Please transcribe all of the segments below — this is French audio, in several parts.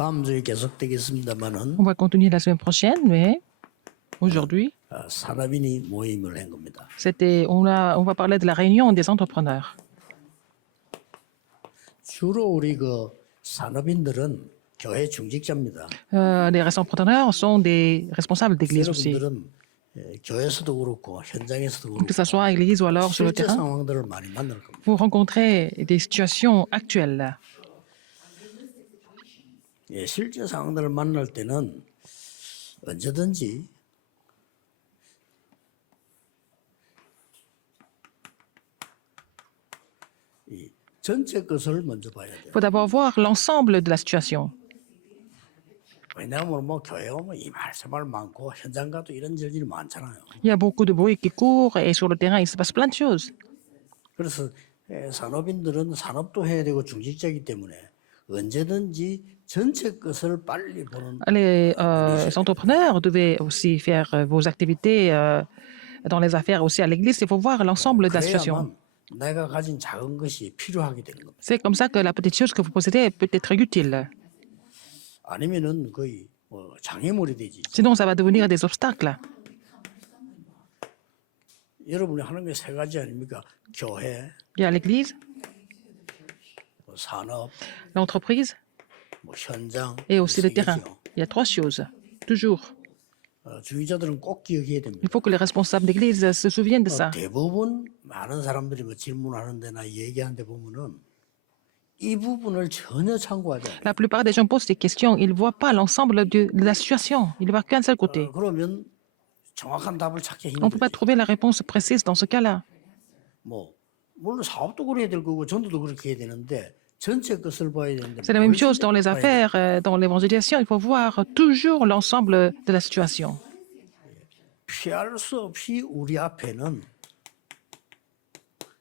다음 주에 계속되겠습니다만은 On va continuer la semaine prochaine, mais aujourd'hui, 산업인이 모임을 한 겁니다. on va parler de la réunion des entrepreneurs. 주로 우리 그 산업인들은 교회 중직자입니다. Les entrepreneurs sont des responsables d'église aussi, 여러분들은 교회에서도 그렇고 현장에서도 que ça 그렇고 soit à l'église ou alors sur le 실제 terrain. 상황들을 많이 만날 겁니다. Vous rencontrez des situations actuelles. 예, 실제 상황들을 만날 때는 언제든지 이 전체 것을 먼저 봐야 돼요. Il faut d'abord voir l'ensemble de la situation. 왜냐하면 뭐 교회 오면 이 말 저 말 많고 현장 가도 이런 일이 많잖아요. Il y a beaucoup de bruit qui court et sur le terrain, il se passe plein de choses. 그래서 산업인들은 산업도 해야 되고 중직자이기 때문에 언제든지 전체 것을 빨리 보는 Les entrepreneurs devaient aussi faire vos activités dans les affaires aussi à l'église. Il faut voir l'ensemble de la situation. 그래야만 내가 가진 작은 것이 필요하게 되는 겁니다. C'est comme ça que la petite chose que vous possédez peut être utile. 아니면은 거의 뭐 장애물이 되지. Sinon, ça va devenir des obstacles. 여러분이 하는 게 세 가지 아닙니까? 교회, Il y a l'église, 뭐 산업, l'entreprise 뭐 현장, et aussi le 세 terrain. 개죠. Il y a trois choses, toujours. 주의자들은 꼭 기억해야 됩니다. Il faut que les responsables d'église se souviennent de ça. 대부분 많은 사람들이 뭐 질문하는 데나 얘기하는 데 보면은 이 부분을 전혀 참고하지 않아요. La plupart des gens posent des questions. Ils ne voient pas l'ensemble de la situation. Ils ne voient qu'un seul côté. 그러면 정확한 답을 찾기 On ne peut pas 힘들죠. trouver la réponse précise dans ce cas-là. 뭐 물론 사업도 그래야 될 거고 전도도 그렇게 해야 되는데 전체 것을 봐야 되는데 C'est la même 뭘 chose dans les 봐야 돼요? affaires, dans l'évangélisation. Il faut voir toujours l'ensemble de la situation. 피할 수 없이 우리 앞에는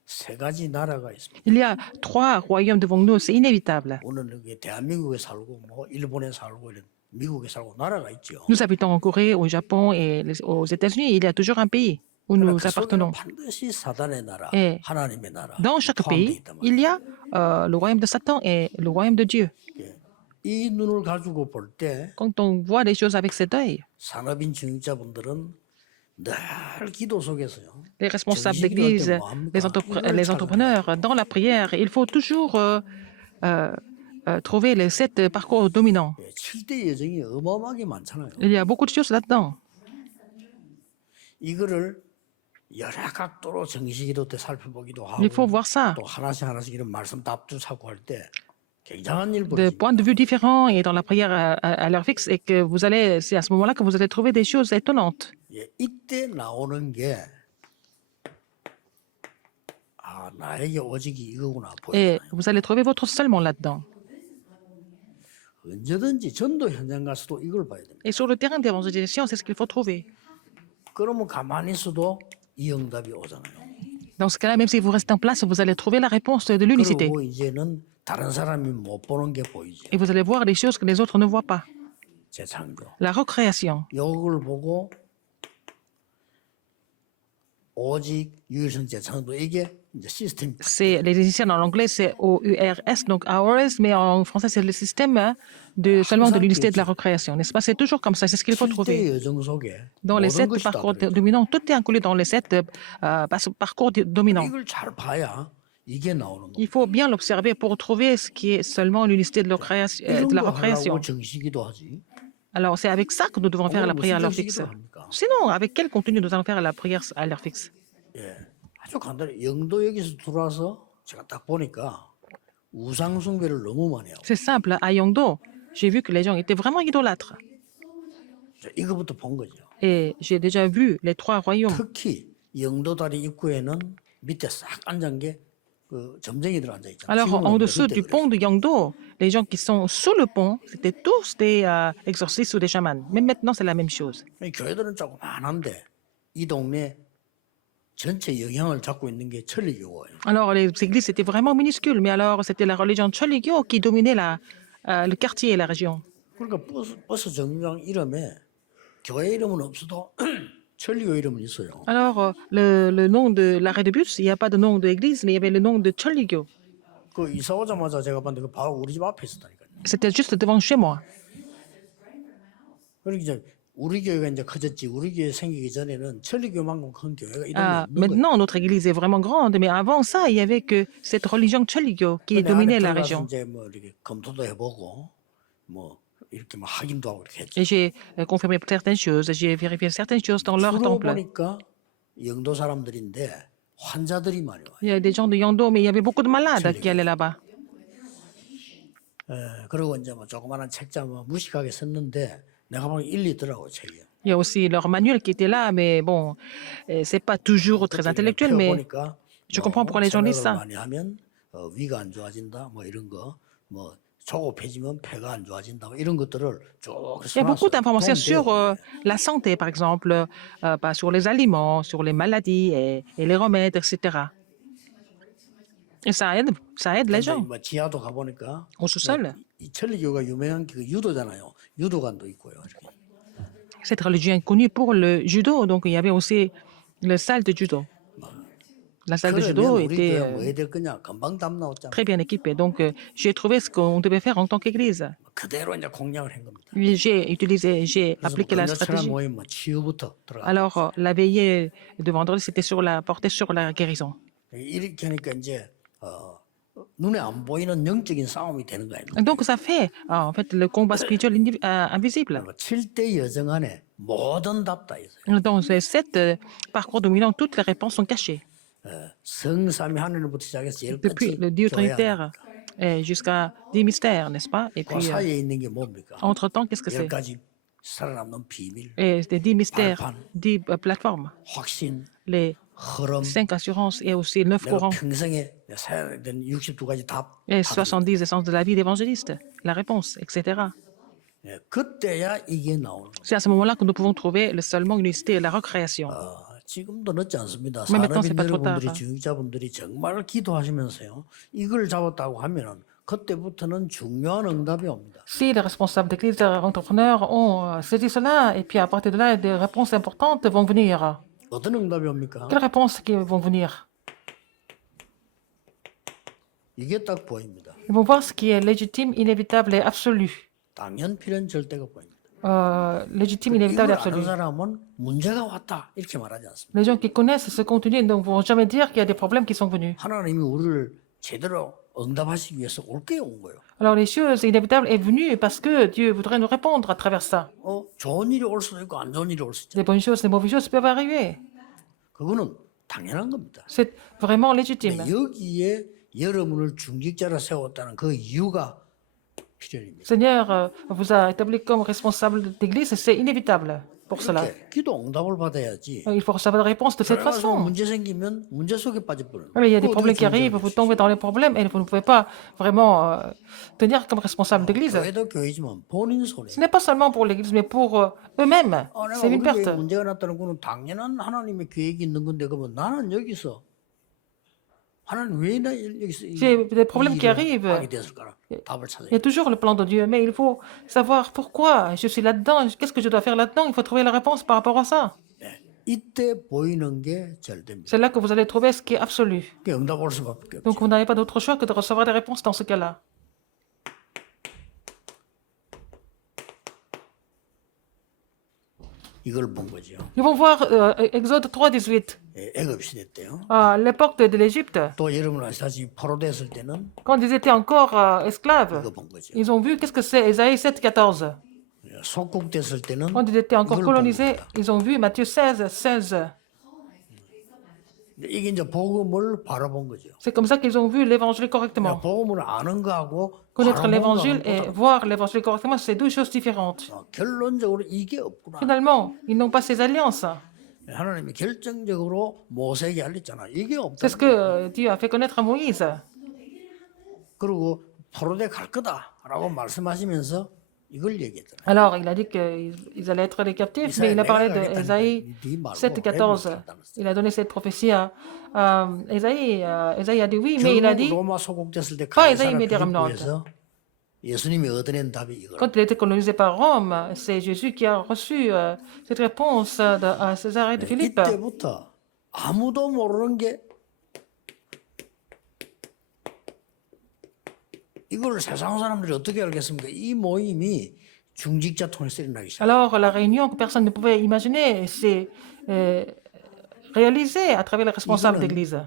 세 가지 나라가 있습니다. Il y a trois royaumes devant nous. C'est inévitable. 오늘 여기 대한민국에 살고 뭐 일본에 살고 이런 미국에 살고 나라가 있죠. Nous habitons en Corée, au Japon et aux États-Unis. Il y a toujours un pays où nous 그 속에는 appartenons. 반드시 사단의 나라, 예. 하나님의 나라 Dans chaque 포함되어 pays, 있단 말이에요. il y a le royaume de Satan et le royaume de Dieu. 예. 이 눈을 가지고 볼 때 Quand on voit les choses avec cet œil, 산업인 중직자분들은 늘 기도 속에서요. les responsables 정식이 될 d'église, 때 뭐합니까? les entrepreneurs, dans la prière, il faut toujours trouver les 7 parcours dominants. 7대 여정이 어마어마하게 많잖아요. Il y a beaucoup de choses là-dedans. 이거를 여러 각도로 정식기도 때 살펴보기도 하고 Il faut voir ça 또 하나씩 하나씩 이런 말씀 답도 찾고 할 때 굉장한 일 de 벌어집니다. points de vue différents et dans la prière à l'heure fixe, et que vous allez, c'est à ce moment-là que vous allez trouver des choses étonnantes. 예, 이때 나오는 게 나에게 오직이 이거구나 Et 보여요. vous allez trouver votre seulement là-dedans. 언제든지 전도 현장 가서도 이걸 봐야 됩니다. Et sur le terrain d'évangélisation, c'est ce qu'il faut trouver. 그러면 가만히 있어도 이 응답이 오잖아요. Dans ce cas-là, même si vous restez en place, vous allez trouver la réponse de l'unicité. 그리고 이제는 다른 사람이 못 보는 게 보이죠. Et vous allez voir des choses que les autres ne voient pas. 재창조. La recréation. 이걸 보고 오직 유일성 재창조 이게 이제 시스템. C'est, les initiales en anglais, c'est OURS, donc hours, mais en français, c'est le système de seulement de l'unité de la recréation, n'est-ce pas? C'est toujours comme ça, c'est ce qu'il faut 7대 trouver. 여정 속에 Dans les 모든 7 것이 다 parcours 들어있죠. dominants, tout est inclus dans les 7 parcours dominants. 이걸 잘 봐야 이게 나오는 Il 거예요. faut bien l'observer pour trouver ce qui est seulement l'unicité de la 이런 거 recréation. 하려고 정식기도 하지. Alors, c'est avec ça que nous devons faire la prière à l'heure fixe. Sinon, avec quel contenu nous allons faire la prière à l'heure fixe? 예, 아주 간단히 영도 여기서 들어와서 제가 딱 보니까 우상 숭배를 너무 많이 하고 C'est simple, à Yongdo, j'ai vu que les gens étaient vraiment idolâtres. 이거부터 본 거죠. Et j'ai déjà vu les 3 royaumes. 특히 영도 다리 입구에는 밑에 싹 앉은 게 그 점쟁이들 앉아 있잖아요. Alors, 지금은 en 없는데 dessous 그때 du pont de Yangdo, les gens qui sont sous le pont, c'était tous des exorcistes ou des chamans. Même maintenant, c'est la même chose. 그랬어요. 교회들은 조그만한데 이 동네 전체 영향을 잡고 있는 게 천리교예요. Alors, les églises, c'était vraiment minuscule, mais alors, c'était la religion Choligyo qui dominait le quartier et la région. 그러니까 버스 정류장 이름에 교회 이름은 없어도 천리교 이름은 있어요. Alors, le nom de l'arrêt de bus, il n'y a pas de nom de l'église, mais il y avait le nom de Choligyo. 그 이사 오자마자 제가 봤는데 그 바로 우리 집 앞에 있었다니까요. C'était juste devant chez moi. 그러니까 이제 우리 교회가 이제 커졌지. 우리 교회 생기기 전에는 천리교만큼 큰 교회가 이런 게 없는 거예요. Maintenant, notre église est vraiment grande, mais avant ça, il y avait que cette religion Choligyo qui 근데 안에 dominait la 들어가서 région. 이제 뭐 이렇게 검토도 해보고 뭐 이렇게 뭐 확인도 하고 이렇게 했죠. Et j'ai confirmé certaines choses, j'ai vérifié certaines choses dans leur 주로 temple. 보니까 영도 사람들인데 환자들이 많이 와요. Il y a des gens de Yando, mais il y avait beaucoup de malades qui allaient là-bas. 그리고 이제 뭐 조그마한 책자 뭐 무식하게 썼는데 내가 보면 일리 있더라고 책이. Il y a aussi leur manuel qui était là, mais bon, c'est pas toujours très intellectuel, mais 보니까 je comprends pourquoi les gens lisent ça. 많이 하면 위가 안 좋아진다 뭐 이런 거 뭐 조급해지면 폐가 안 좋아진다 뭐 이런 것들을 쭉 Il y a beaucoup d'informations sur 도움돼요. la santé, par exemple, pas sur les aliments, sur les maladies et les remèdes, etc. Et ça aide les 근데 gens. 뭐 지하도 가 보니까 Au sous-sol, 이 천리교가 유명한 그 유도잖아요. 유도관도 있고요. 이렇게. cette religion est connue pour le judo, donc il y avait aussi la salle de judo. La salle de judo 그러면 우리 était 교회 뭐 해야 될 거냐? 금방 답 나왔잖아. très bien équipée. Donc, j'ai trouvé ce qu'on devait faire en tant qu'église. 그대로 이제 공략을 한 겁니다. J'ai 그래서 appliqué la 건너철학 stratégie. 모임 뭐 치유부터 들어가. Alors, la veillée de vendredi, c'était porté sur la guérison. 이렇게 하니까 이제 눈에 안 보이는 영적인 싸움이 되는 거예요. Donc, ça fait, en fait, le combat spirituel invisible. 7대 여정 안에 모든 답 다 있어요. Dans ces 7 parcours dominants, toutes les réponses sont cachées. 성삼위 하늘부터 시작해서 제일 Depuis 끝이 le Dieu 교회 trinitaire jusqu'à 10 mystères, n'est-ce pas? Et 그 puis, 사이에 있는 게 뭡니까? entre-temps, qu'est-ce que 열 c'est? 가지 살아남는 비밀, Et c'était 10 mystères, Alpan. 10 plateformes, 확신, les 흐름, 5 assurances et aussi 9 내가 courants. 평생에 사야 되는 62가지 답. Et 답이 70 essences de la vie d'évangéliste, la réponse, etc. 그때야 이게 나오는 거예요. C'est à ce moment-là que nous pouvons trouver seulement l'unicité et la recréation. 지금도 늦지 않습니다. Mais maintenant, c'est 산업인 pas trop 여러분들이 tard. 중직자분들이 정말 기도하시면서요. 이걸 잡았다고 하면은 그때부터는 중요한 응답이 옵니다. Si les responsables d'église, les entrepreneurs ont saisi cela, et puis à partir de là, des réponses importantes vont venir. 어떤 응답이 옵니까? Quelles réponses qui vont venir? 이게 딱 보입니다. Ils vont voir ce qui est légitime, inévitable et absolu. 당연 필연 절대가 보입니다. Légitime, inévitable et 이걸 아는 absolu. 사람은 문제가 왔다 이렇게 말하지 않습니다. Les gens qui connaissent ce contenu ne vont jamais dire qu'il y a des problèmes qui sont venus. 하나님이 우리를 제대로 응답하시기 위해서 올게 온 거예요. Alors les choses inévitables est venue parce que Dieu voudrait nous répondre à travers ça. 좋은 일이 올 수도 있고 안 좋은 일이 올 수 있죠. Des bonnes choses, des mauvaises choses peuvent arriver. 그거는 당연한 겁니다. C'est vraiment légitime. 근데 여기에 여러분을 중직자로 세웠다는 그 이유가 필연입니다. Seigneur vous a établi comme responsable d'église, c'est inévitable pour cela. 이렇게 기도 응답을 받아야지. Il faut recevoir des réponses de cette 그래가지고 façon. 문제 생기면 문제 속에 빠져버려요. Il y a des problèmes qui arrivent, vous tombez dans les problèmes et vous ne pouvez pas vraiment tenir comme responsable d'église. 교회도 교회지만 본인 손에. Ce n'est pas seulement pour l'église, mais pour eux-mêmes. 내가 C'est une 우리 교회에 perte. 문제가 났다는 거는 당연한 하나님의 계획이 있는 건데 그러면 나는 여기서 하나님 왜 나 여기서 J'ai des problèmes qui arrivent. 하게 됐을까? 답을 찾아야 Il y a toujours le plan de Dieu, mais il faut savoir pourquoi je suis là-dedans, qu'est-ce que je dois faire là-dedans. Il faut trouver la réponse par rapport à ça. 돼. 이때 보이는 게 절대입니다. C'est là que vous allez trouver ce qui est absolu. 그게 응답 올 수밖에 없죠. Donc vous n'avez pas d'autre choix que de recevoir des réponses dans ce cas-là. 이걸 본 거죠. Ils vont voir Exode 3, 18. 애굽 시대 때요. À l'époque de l'Égypte, 또 여러분 아시다시피 포로됐을 때는 quand ils étaient encore esclaves, 이거 본 거죠. ils ont vu qu'est-ce que c'est Ésaïe 7, 14. 속국됐을 때는 Quand ils étaient encore 이걸 본 colonisés, 겁니다. ils ont vu Matthieu 16, 16. 이게 이제 복음을 바라본 거죠. C'est comme ça qu'ils ont vu l'évangile correctement. 복음을 아는 거하고 Connaître 바라보는 l'évangile et 거하고 voir l'évangile correctement, c'est deux choses différentes. 결론적으로 이게 없구나. Finalement, ils n'ont pas ces alliances. 하나님이 결정적으로 모세에게 알렸잖아. 이게 없다. C'est ce que Dieu a fait connaître à Moïse. 그리고 포로대 갈 거다라고 말씀하시면서 이걸 얘기했잖아요. Alors, il a dit qu'ils allaient être les captifs, mais il a parlé de Ésaïe 7, 14. Il a donné cette prophétie à Ésaïe. Ésaïe a dit oui, mais il a dit, 로마 소국됐을 때 pas Ésaïe, 가이사라 mais des remnants. 빌립보에서 예수님이 얻어낸 답이 이거예요. Quand il a été colonisé par Rome, c'est Jésus qui a reçu cette réponse à César et de Philippe. 이때부터 아무도 모르는 게 이걸 세상 사람들이 어떻게 알겠습니까? 이 모임이 중직자 통해서 일어나기 시작. Alors, la réunion que personne ne pouvait imaginer, c'est réalisé à travers les responsables d'église.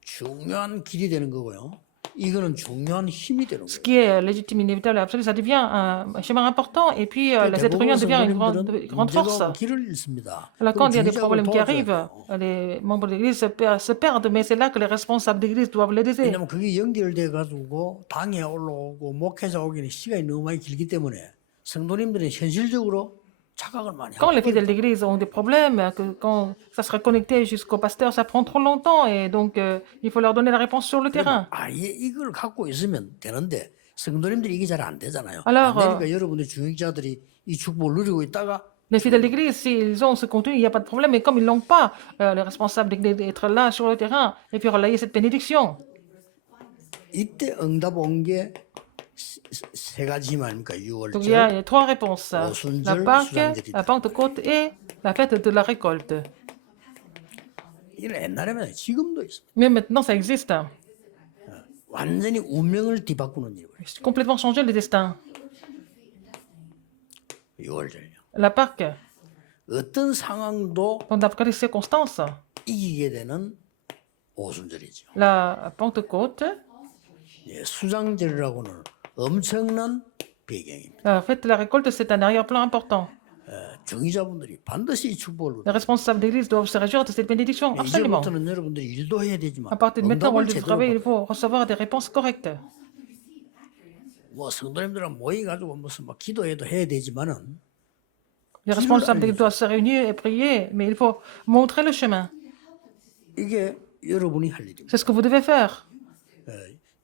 중요한 길이 되는 거고요. 이거는 중요한 힘이 되는 Ce 거예요. qui est légitime, inévitable et absolu, ça devient un chemin important et puis les êtres humains deviennent une grande force. 문제가 길을 잃습니다. Alors, 그럼 quand il y a des 중직자를 problèmes qui 도와줘야 arrivent, 돼요. les membres de l'église se perdent, mais c'est là que les responsables d'église doivent les aider. 왜냐면 그게 연결돼 가지고 당에 올라오고 목회자 오기는 시간이 너무 많이 길기 때문에 성도님들은 현실적으로 착각을 많이 Quand 하고 les fidèles d'église ont des problèmes, quand ça sera connecté jusqu'au pasteur, ça prend trop longtemps et donc il faut leur donner la réponse sur le terrain. 이걸 갖고 있으면 되는데 성도님들이 이게 잘 안 되잖아요. Alors, 안 되니까 여러분들 중직자들이 이 축복을 누리고 있다가 Les fidèles d'église, s'ils ont ce contenu, il n'y a pas de problème. Mais comme ils ne l'ont pas, les responsables d'église d'être là sur le terrain et puis relayer cette bénédiction. 이때 응답 온 게 세 가지 아닙니까? Donc il y a 6월절, trois réponses. La 오순절, Pâque, 수장절이다. la Pentecôte et la fête de la récolte. 이는 옛날에는 지금도 있습니다. Mais maintenant, ça existe. 완전히 운명을 뒤바꾸는 일이에요. C'est complètement changé le destin. 6월절요. La Pâque, 어떤 상황도 dans n'importe quelle circonstance. 이기게 되는 오순절이죠. La Pentecôte, 예, 수장절이라고는 엄청난 배경입니다. la fête de la récolte, c'est un arrière-plan important. 중위자분들이 반드시 이 축복을 Les responsables d'église doivent se réjouir de cette bénédiction, absolument. 이제부터는 여러분들이 일도 해야 되지만 À partir de maintenant, au lieu 응답을 de 제대로 travailler, il 받고 faut recevoir des réponses correctes. 뭐 성도님들은 모여가지고 무슨 막 기도해도 해야 되지만은 Les responsables d'église doivent se réunir et prier, mais il faut montrer le chemin. 이게 여러분이 할 일입니다. C'est ce que vous devez faire.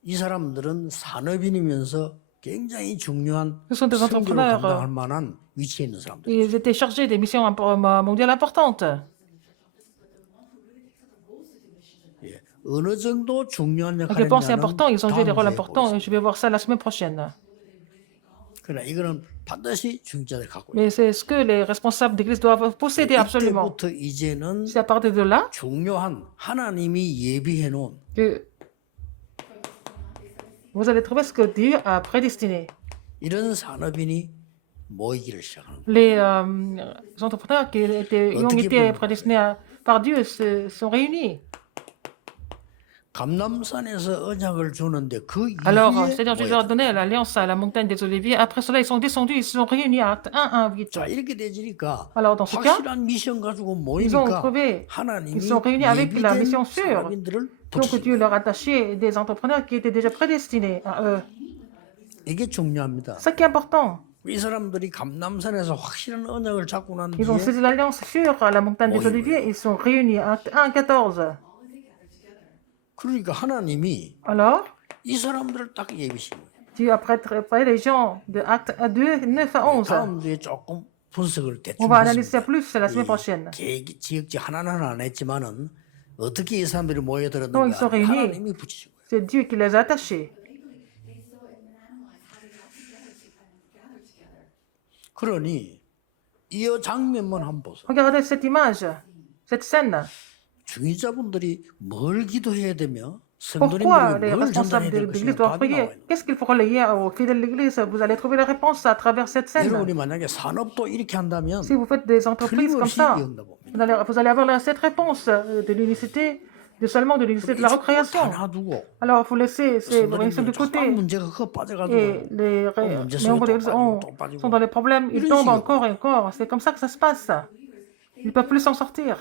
이 사람들은 산업인이면서 굉장히 중요한 Ce sont des 선교를 entrepreneurs. 감당할 만한 위치에 있는 사람들. Ils étaient chargés des missions mondiales importantes. 예. 어느 정도 중요한 À quel point c'est 역할이냐는 important, ils ont joué des 다음 rôles 주에 importants et 보겠습니다. je vais voir ça la semaine prochaine. 그러나 이거는 반드시 중직자들 갖고 있어요. Mais c'est ce que les responsables d'église doivent posséder absolument. 이때부터 이제는 C'est à partir de là 중요한 하나님이 예비해 놓은 que vous allez trouver ce que Dieu a prédestiné. 이런 산업인이 모이기를 시작하는 거예요. Les entrepreneurs qui ont été prédestinés par Dieu se sont réunis. 감람산에서 언약을 주는데 그 Alors, 이후에 Seigneur Jésus 모였다. a donné l'alliance à la montagne des Oliviers. Après cela, ils sont descendus, ils se sont réunis à Acte 1, 8. 자 이렇게 되지니까 Alors, dans ce cas, 확실한 미션 가지고 ils ont 모이니까 trouvé, 하나님이 ils sont réunis avec la 예비된 mission sûre. 산업인들을 Donc 붙이신 Dieu 거예요. leur a attaché des entrepreneurs qui étaient déjà prédestinés à eux. 이게 중요합니다. C'est ça qui est important. 이 사람들이 감람산에서 확실한 언약을 잡고 난 Ils ont 뒤에 saisi l'alliance sûre à la montagne des Oui, Oliviers. Ils sont réunis à Acte 1, 14. 그러니까 하나님이 Alors, 이 사람들을 딱 예비신 거예요. Dieu a préparé les gens de Acte 2, 9 à 11. 다음 주에 조금 분석을 On 대충 va analyser ça 했습니다. plus la semaine prochaine. 지역지 하나는 안 했지만은 어떻게 이 사람들이 Non, ils 모여들었는가 sont réunis. 하나님이 붙이신 거예요. C'est Dieu qui les a attachés. 그러니 이 장면만 한번 보세요. Regardez cette image, cette scène. 중위자분들이 뭘 기도해야 되며 Pourquoi 성도님들이 les 뭘 responsables 전달해야 de 될 l'église 것인가 doivent 답이 나와 prier? 있는 Qu'est-ce qu'il faut relayer aux fidèles de l'église? Vous allez trouver la réponse à travers cette scène. 여러분이 만약에 산업도 이렇게 한다면 Si vous faites des entreprises comme 틀림없이 ça, 이 응답 옵니다. vous allez avoir cette réponse de l'unicité, seulement de l'unicité de la 다 recréation. 놔두고 Alors, il faut laisser ces réactions de 성도님들은 côté. 자꾸 문제가 그거 Et 빠져가지고 les 문제 membres de 속에 l'église 또 빠지고 sont dans les problèmes, ils 이런 tombent 식이요. encore et encore. C'est comme ça que ça se passe. Ils ne peuvent plus s'en sortir.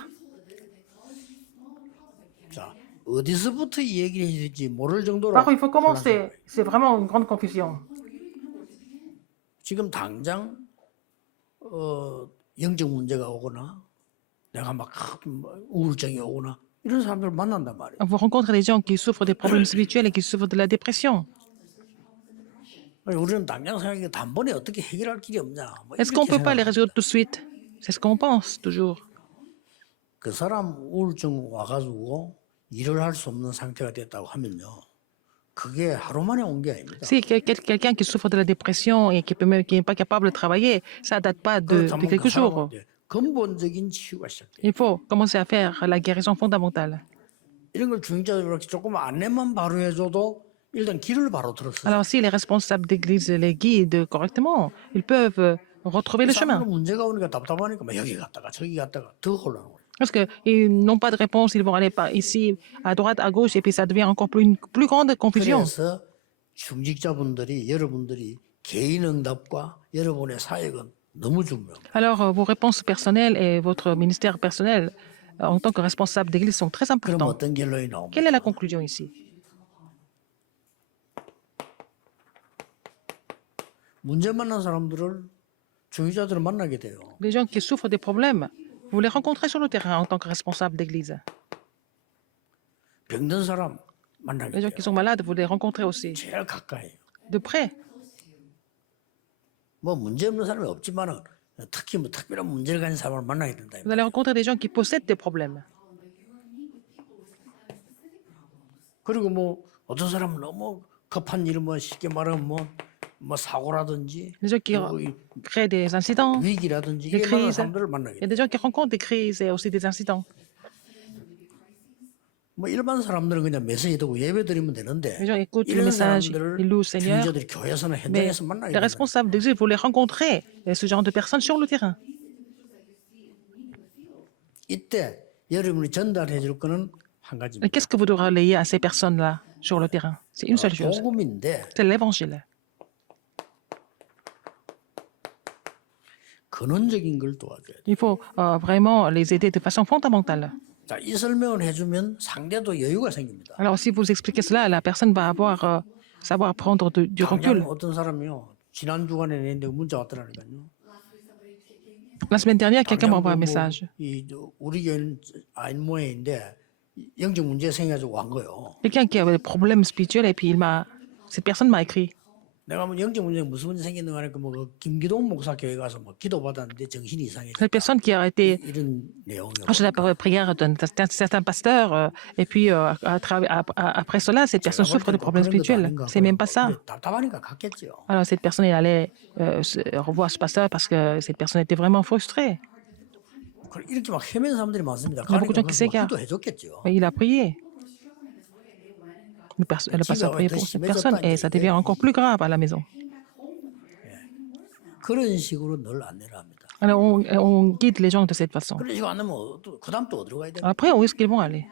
자 어디서부터 이 얘기를 해야 될지 모를 정도로 Par où il faut 혼란스러워요. commencer? C'est vraiment une grande confusion. 지금 당장 영적 문제가 오거나 내가 막 우울증이 오거나 이런 사람들 만난단 말이에요. Vous rencontrez des gens qui souffrent des problèmes spirituels et qui souffrent de la dépression. 아니, 우리는 당장 생각해 단번에 어떻게 해결할 길이 없냐. 뭐 Est-ce qu'on ne 이렇게 peut pas les 생각해요. résoudre tout de suite? C'est ce qu'on pense toujours. 그 사람 우울증 와가지고 일을 할 수 없는 상태가 됐다고 하면요. 그게 하루 만에 온 게 아닙니다. Si quelqu'un qui souffre de la dépression et qui n'est pas capable de travailler, ça ne date pas de 그렇다면 quelques 그 사람은 jours. 이제 근본적인 치유가 시작돼요. Il faut commencer à faire la guérison fondamentale. 이런 걸 중직자들 그렇게 조금 안내만 바로 해줘도 일단 길을 바로 들었어요. Alors, si les responsables d'église les guident correctement, ils peuvent retrouver le chemin. 사람들은 문제가 오니까 답답하니까 막 여기 갔다가 저기 갔다가 더 혼란하고. Parce qu'ils n'ont pas de réponse, ils vont aller par ici, à droite, à gauche, et puis ça devient encore plus grande confusion. 그래서 중직자분들이 여러분들이 개인 응답과 여러분의 사역은 너무 중요합니다. Alors, vos réponses personnelles et votre ministère personnel en tant que responsable d'église sont très 그럼 importants. 어떤 결론이 나옵니까? Quelle est la conclusion ici? 문제 만난 사람들을 중직자들을 만나게 돼요. Les gens qui souffrent des problèmes, vous les rencontrez sur le terrain en tant que responsable d'église. 병든 사람 만나게 Les gens 돼요. qui sont malades, vous les rencontrez aussi, 제일 가까이. de près. 뭐 문제 없는 사람이 없지만은 특히 뭐 특별한 문제를 가진 사람을 만나야 된다. Vous allez rencontrer des gens qui possèdent des problèmes. 그리고 뭐 어떤 사람은 너무 급한 일 뭐 쉽게 말하면 뭐 사고라든지 Les gens qui 뭐 이 créent des incidents. 위기라든지 des 이런 많은 crises. 사람들을 만나게 Il y a 돼요. des gens qui rencontrent des crises et aussi des incidents. 뭐 일반 사람들은 그냥 메시지 듣고 예배 드리면 되는데 Les gens écoutent le 이런 message, 사람들을 ils louent le Seigneur. 중직자들이 교회에서나 Mais 현장에서 만나게 les 된다. responsables d'église, vous les rencontrez, et ce genre de personnes sur le terrain. 이때 여러분이 전달해 줄 거는 한 가지입니다. Et qu'est-ce que vous devrez relayer à ces personnes-là sur le terrain? C'est une seule chose. 복음인데 C'est l'évangile. 근원적인 걸 도와줘야 돼. Il faut vraiment les aider de façon fondamentale. 자, 이 설명을 해주면 상대도 여유가 생깁니다. Alors, si vous expliquez cela, la personne va avoir, savoir prendre du recul. 당장 어떤 사람이요 지난 주간에 냈는데 문자 왔더라니까요. La semaine dernière, quelqu'un m'a envoyé un 당장 message. 우리 교회는 아인 모양인데 영적 문제 생겨가지고 온 거예요. Quelqu'un qui avait des problèmes spirituels, et puis cette personne m'a écrit. 내가 뭐 영적 문제 무슨 문제 생겼는가 하니까 뭐 김기동 목사 교회 가서 뭐 기도 받았는데 정신이 이상해졌다. Cette personne qui a été 이런 내용이요. à la prière d'un certain pasteur, et puis après cela, cette personne souffre de problèmes spirituels. C'est même pas ça. 답답하니까 갔겠죠. Alors, cette personne, elle allait revoir ce pasteur parce que cette personne était vraiment frustrée. 이렇게 막 헤매는 사람들이 많습니다. Il y a beaucoup de gens qui 가니까 s'égarent. 기도해줬겠죠. Mais il a prié. Le pasteur a prié pour cette personne et ça devient encore plus grave à la maison. 그런 식으로 늘 안내를 합니다. Alors, on guide les gens de cette façon. 그런 식으로 안 하면 그다음 또 어디로 가야 돼요? Après, où est-ce qu'ils vont aller?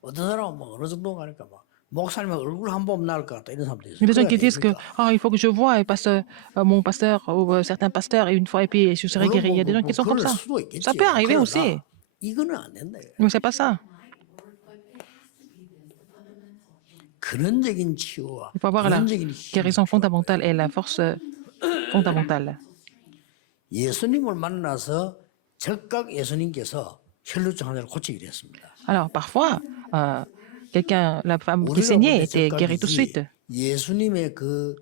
어떤 사람은 뭐 어느 정도 가니까 막 목사님 얼굴 한 번 나올 것 같다 이런 사람도 있어요. Il y a des gens qui disent que il faut que je voie mon pasteur ou certains pasteurs et une fois et puis je serai guéri. Il y a des gens qui sont comme ça. Ça peut arriver aussi, 이거는 안 된다. mais c'est pas ça. 근원적인 치유와 Il faut avoir la 근원적인 힘. guérison fondamentale et la force fondamentale. 예수님을 만나서 즉각 예수님께서 혈루증 환자를 고치기로 했습니다. Alors parfois, la femme qui 우리가 saignait 볼 때 était guérie tout de suite. 예수님의 그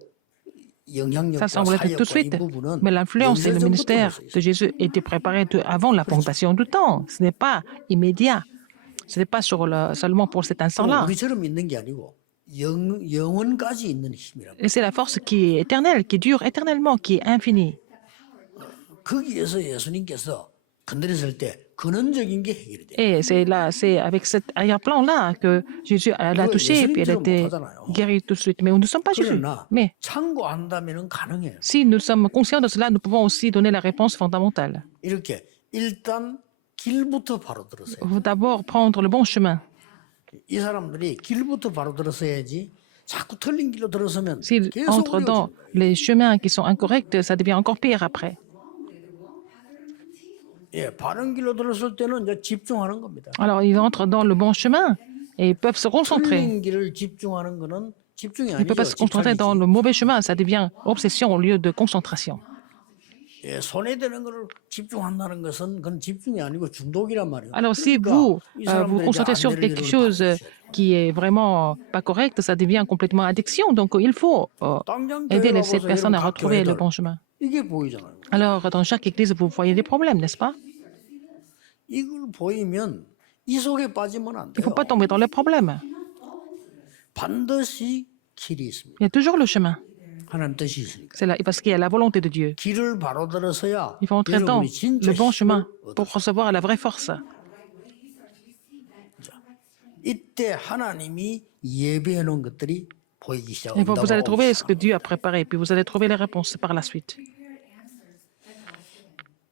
영향력과 Ça semble être tout de 사역과 이 suite. 부분은 Mais l'influence et le 연결 전부터 ministère 볼수 de 있어요. Jésus étaient préparés avant la fondation du temps. Ce n'est pas immédiat. Ce n'est pas seulement pour cet instant-là. 우리처럼 있는 게 아니고 영원까지 있는 힘이라고. Et c'est la force qui est éternelle, qui dure éternellement, qui est infinie. 거기에서 예수님께서 건드렸을 때 근원적인 게 해결이 돼요. Et c'est avec cet arrière-plan-là que Jésus l'a touché, puis elle a été guérie tout de suite. Mais nous ne sommes pas Jésus. 그러나 Mais 참고한다면 가능해요. si nous sommes conscients de cela, nous pouvons aussi donner la réponse fondamentale. 이렇게 일단 길부터 바로 들었어요. Il faut d'abord prendre le bon chemin. 이 사람들이 길부터 바로 들었어야지 자꾸 틀린 길로 들어서면 S'ils 계속 entrent dans 어려워져요. les chemins qui sont incorrects, ça devient encore pire après. 예, 바른 길로 들었을 때는 이제 집중하는 겁니다. Alors, ils entrent dans le bon chemin et ils peuvent se concentrer. 틀린 길을 집중하는 거는 집중이 Ils ne peuvent pas se 아니죠. concentrer dans 집착이지. le mauvais chemin, ça devient obsession au lieu de concentration. 예, 손에 드는 거를 집중한다는 것은 그건 집중이 아니고 중독이란 말이에요. Alors, si 그러니까 vous 이 vous 사람들이 concentrez 이제 sur 안 quelque 되는 chose 일을 받으셔야 돼요. qui est vraiment pas correct, ça devient complètement addiction. Donc, il faut 당장 aider 교회 ces 가보세요. personnes à 각 retrouver le 교회들. bon chemin. 이게 보이잖아요. Alors, dans chaque église, vous voyez des problèmes, n'est-ce pas? 이걸 보이면 이 속에 빠지면 안 Il ne 돼요. faut pas tomber dans les problèmes. 반드시 길이 있습니다. Il y a toujours le chemin. 하나님 뜻이 있으니까. C'est là, parce qu'il y a la volonté de Dieu. 길을 바로 들어서야 Il faut entrer dans 여러분이 진짜 le bon 힘을 chemin 얻어요. pour recevoir la vraie force. 이때 하나님이 예비해 놓은 것들이 보이기 Et vous allez 시작한다고. trouver ce que Dieu a préparé, puis vous allez trouver les réponses par la suite.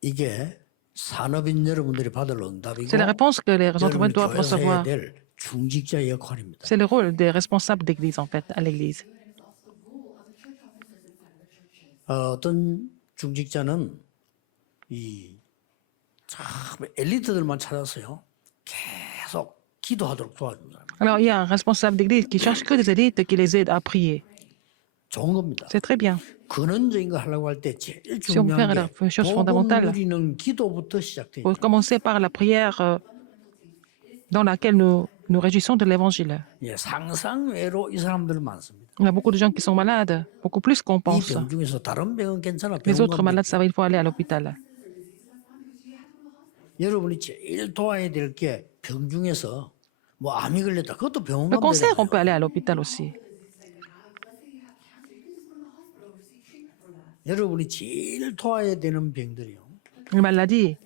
이게 산업인 여러분들이 받을 응답이고 C'est la réponse que les entrepreneurs 여러분이 doivent 교회에서 해야 recevoir. 될 중직자 역할입니다. C'est le rôle des responsables d'église, en fait, à l'église. 어떤 중직자는 이 참 엘리트들만 찾았어요. 계속 기도하도록 도와줍니다. Alors, il y a un responsable d'église qui cherche que des élites qui les aident à prier. 좋은 겁니다. C'est très bien. 근원적인 거 하려고 할 때 제일 Si on veut faire 중요한 la 게 chose 복음 fondamentale, 누리는 기도부터 시작돼요. il faut commencer par la prière dans laquelle nous réjouissons de l'évangile. 예, 상상외로 이 사람들 많습니다. Il y a beaucoup de gens qui sont malades, beaucoup plus qu'on 이 pense. 병 중에서 다른 병은 괜찮아. Les 병원 autres 가면 malades, ça va, il faut aller à l'hôpital. 여러분이 제일 도와야 될 게 병 중에서 뭐 암이 걸렸다. 그것도 병원 Le 가면 cancer, on 되잖아요. peut aller à l'hôpital aussi. 여러분이 제일 도와야 되는 병들이요. Une maladie,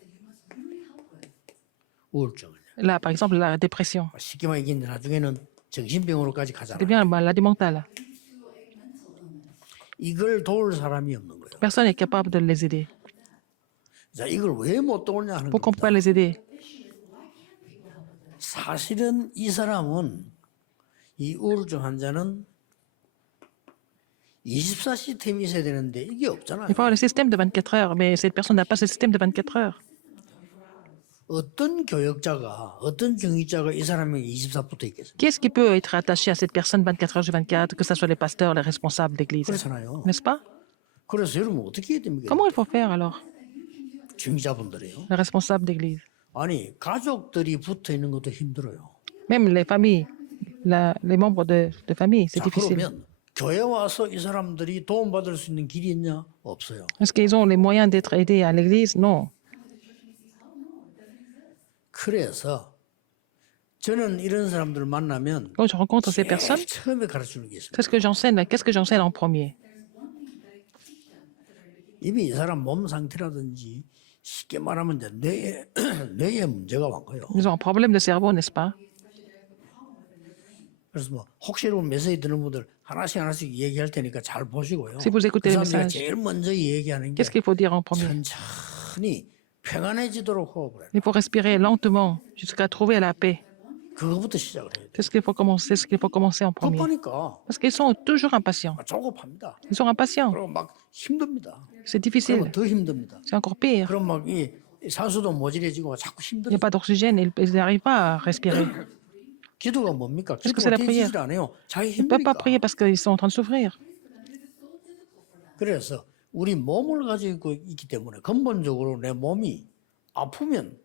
우울증. là, par exemple, la dépression. 쉽게 말해 나중에는 정신병으로까지 C'est 가잖아요. bien la maladie mentale. 이걸 도울 사람이 없는 거예요. Personne n'est capable de les aider. 자, 이걸 왜 못 도우냐 하는 Pourquoi on ne peut 겁니다. pas les aider? 사실은 이 사람은 이 우울증 환자는 24 시스템이 있어야 되는데 이게 없잖아요. Il faut avoir le système de 24 heures, mais cette personne n'a pas ce système de 24 heures. 어떤 교역자가 어떤 중직자가 이 사람에게 24 붙어 있겠습니까? Qui est-ce qui peut être attaché à cette personne 24 heures sur 24, que ce soit les pasteurs, les responsables d'église? 그렇잖아요. N'est-ce pas? 그래서 여러분 어떻게 해야 됩니까? Comment il faut faire alors, 중직자분들이요. les responsables d'église? 아니 가족들이 붙어 있는 것도 힘들어요. Même les familles, les membres de famille, c'est 자, difficile. 그러면 교회 와서 이 사람들이 도움받을 수 있는 길이 있냐? 없어요. Est-ce qu'ils ont les moyens d'être aidés à l'église? Non. 그래서 저는 이런 사람들 만나면 Quand je rencontre ces 제일 personnes, 처음에 가르치는 게 있습니다. c'est ce que j'enseigne. Qu'est-ce que j'enseigne en premier? 이미 이 사람 몸 상태라든지 쉽게 말하면 이제 뇌에 문제가 많고요. Ils ont un problème de cerveau, n'est-ce pas? 그래서 뭐 혹시 여러분 메시지 듣는 분들 하나씩 얘기할 테니까 잘 보시고요. Si vous écoutez 그 le 사람들이 message, 제일 먼저 얘기하는 게 qu'est-ce qu'il faut dire en premier? 천천히 평안해지도록 호흡을 해요. Il faut respirer lentement jusqu'à trouver la paix. 그거부터 시작을 해야 돼요. C'est ce qu'il faut commencer en premier. 급하니까 Parce qu'ils sont toujours impatients. 조급합니다. Ils sont impatients. 그리고 막 힘듭니다. C'est 그러면 difficile. 더 힘듭니다. C'est encore pire. 그럼 막 이 산소도 모질해지고 자꾸 Il n'y 힘들어요. a pas d'oxygène. Ils n'arrivent pas à respirer. 기도가 뭡니까? Est-ce que 기도가 c'est la prière? 되지질 않아요. 자기 Ils ne peuvent pas 힘드니까. prier parce qu'ils sont en train de souffrir. 그래서 우리 몸을 가지고 있기 때문에 근본적으로 내 몸이 아프면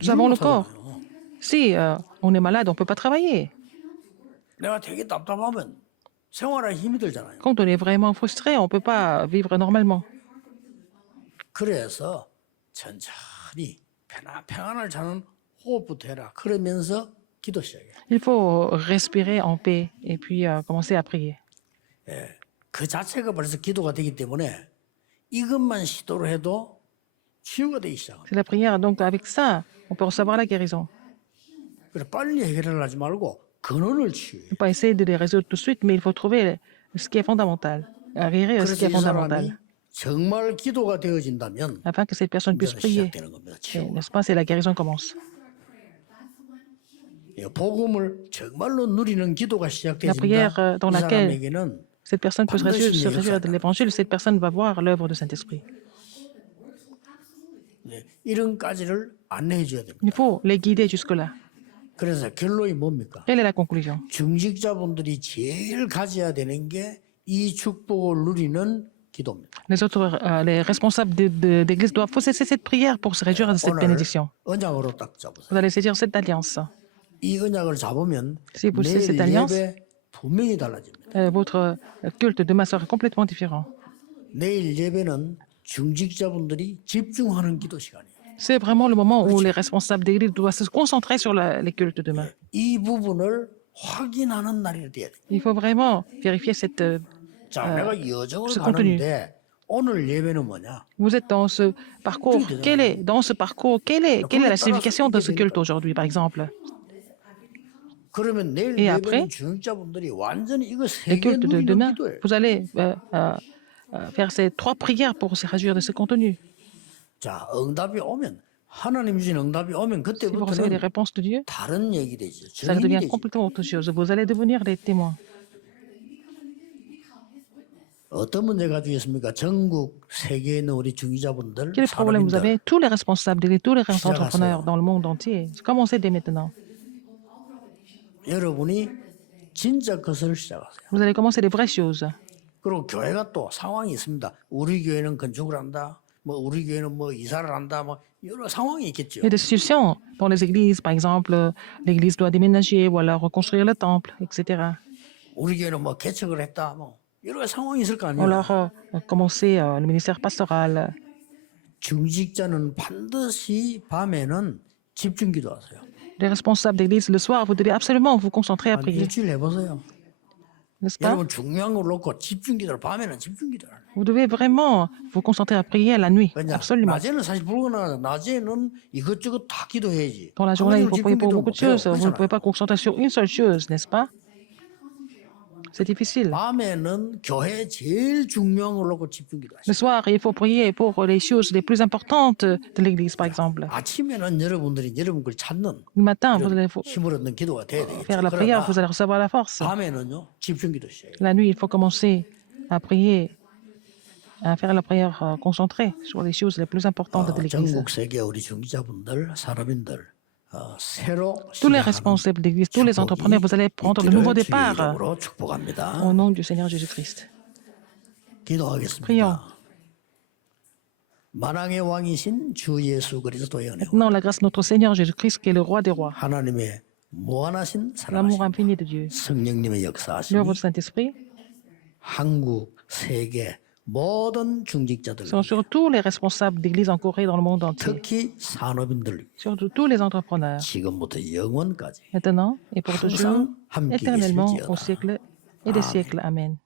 Nous avons le 일을 corps. 못 하잖아요. Si on est malade, on ne peut pas travailler. 내가 되게 답답하면 생활에 힘이 들잖아요. Quand on est vraiment frustré, on ne peut pas vivre normalement. 그래서 천천히 평안을 찾는 호흡부터 해라. 그러면서 기도 시작해요. Il faut respirer en paix et puis commencer à prier. 그 자체가 벌써 기도가 되기 때문에 이것만 시도를 해도 치유가 되기 시작합니다. C'est la prière. Donc avec ça, on peut recevoir la guérison. 그래 빨리 해결을 하지 말고 근원을 치유해. Il ne faut pas essayer de les résoudre tout de suite, mais il faut trouver ce qui est fondamental. Guérir ce qui 그래서 est 이 사람이 fondamental. 정말 기도가 되어진다면 Afin que cette personne puisse 이제는 prier. 시작되는 겁니다. Et, 치유. n'est-ce pas? C'est la guérison commence. 복음을 정말로 누리는 기도가 La 시작되진다. prière dans 이 laquelle 사람에게는 cette personne peut se réjouir de l'évangile, cette personne va voir l'œuvre du Saint-Esprit. 이런까지를 안내해 줘야 됩니다. Il faut les guider jusque-là. 그래서 결론이 뭡니까? Quelle est la conclusion? 중직자분들이 제일 가져야 되는 게 이 축복을 누리는 기도입니다. Les responsables d'église doivent possesser cette prière pour se réjouir de cette 오늘 bénédiction. 언약으로 딱 잡으세요. Vous allez saisir cette alliance. 이 언약을 잡으면 Si vous 내일 saisissez cette alliance, 예배 분명히 달라집니다. votre culte demain sera complètement différent. 내일 예배는 중직자분들이 집중하는 기도 시간이에요. C'est vraiment le moment où les responsables d'église doivent se concentrer sur les cultes demain. 이 부분을 확인하는 날이 돼야 돼요. Il faut vraiment vérifier cette... 자, 내가 여정을 ce contenu. 가는데 오늘 예배는 뭐냐? Vous êtes dans ce parcours. Dans ce parcours, quelle est la signification de ce culte aujourd'hui, par exemple? 그러면 내일 Et après, 예배는 중직자분들이 완전히 이거 le 세계 culte de 누리는 demain, 기도예요. vous allez faire ces 3 prières pour se réjouir de ce contenu. 자, 응답이 오면 하나님 주신 응답이 오면 Si vous recevez les 그때부터는 réponses de Dieu, 다른 얘기 되죠. ça 증인이 devient 되죠. complètement autre chose. Vous allez devenir des témoins. 어떤 문제 가지고 있습니까? 전국 세계에 있는 우리 중직자분들, Quel problème vous 산업인들 avez? Tous les responsables, tous les entrepreneurs dans le monde entier. Commencez dès maintenant. 여러분이 진짜 것을 시작하세요. Vous allez commencer les vraies choses. 그리고 교회가 또 상황이 있습니다. 우리 교회는 건축을 한다. 뭐 우리 교회는 뭐 이사를 한다. 뭐 여러 상황이 있겠죠. Il y a des situations dans les églises, par exemple, l'église doit déménager ou alors reconstruire le temple, etc. 우리 교회는 뭐 개척을 했다. 뭐 여러 상황이 있을 거 Ou 아니에요. alors commencer le ministère pastoral. 중직자는 반드시 밤에는 집중 기도하세요. Les responsables d'église, le soir, vous devez absolument vous concentrer à 한 prier, 일주일 해보세요. n'est-ce pas? 여러분 중요한 걸 놓고 집중 기도를 밤에는 집중 기도를. Vous devez vraiment vous concentrer à prier la nuit, 왜냐? absolument. 낮에는 사실 불가능하다. 낮에는 이것저것 다 기도해야지. Dans la journée, il 하나님을 faut 집중 prier pour 기도를 beaucoup de 못해요. choses. Vous ne 그렇잖아요. pouvez pas concentrer sur une seule chose, n'est-ce pas? C'est difficile. 밤에는 교회 제일 중요한 걸 놓고 집중 Le 기도하세요. soir, il faut prier pour les choses les plus importantes de l'église, par exemple. 아침에는 여러분들이 여러분 걸 찾는 Le matin, vous allez 힘을 얻는 기도가 돼야 되겠죠. faire la prière, 그러나 vous allez recevoir la force. 밤에는요 집중 기도 시작해요. La nuit, il faut commencer à prier, à faire la prière concentrée sur les choses les plus importantes de l'église. 전국 세계 우리 중직자분들, 산업인들 새로 Tous les 시작하는 responsables d'église, tous les entrepreneurs, vous allez prendre le 있기를 nouveau 주의 départ 이름으로 축복합니다. au nom du Seigneur Jésus-Christ. 기도하겠습니다. Prions. 만왕의 왕이신 주 예수 그리스도의 은혜, Maintenant, la grâce de notre Seigneur Jésus-Christ, qui est le roi des rois, 하나님의 무한하신 l'amour 사랑하심, infini de Dieu, 성령님의 역사하심이 l'œuvre du Saint-Esprit, 한국, 세계 모든 중직자들, sont sur tous les responsables d'église en Corée et dans le monde entier, 특히 산업인들 surtout tous les entrepreneurs, 지금부터 영원까지 maintenant et pour toujours, 항상 함께 éternellement, 계실지어다. au siècle et des siècles. Amen.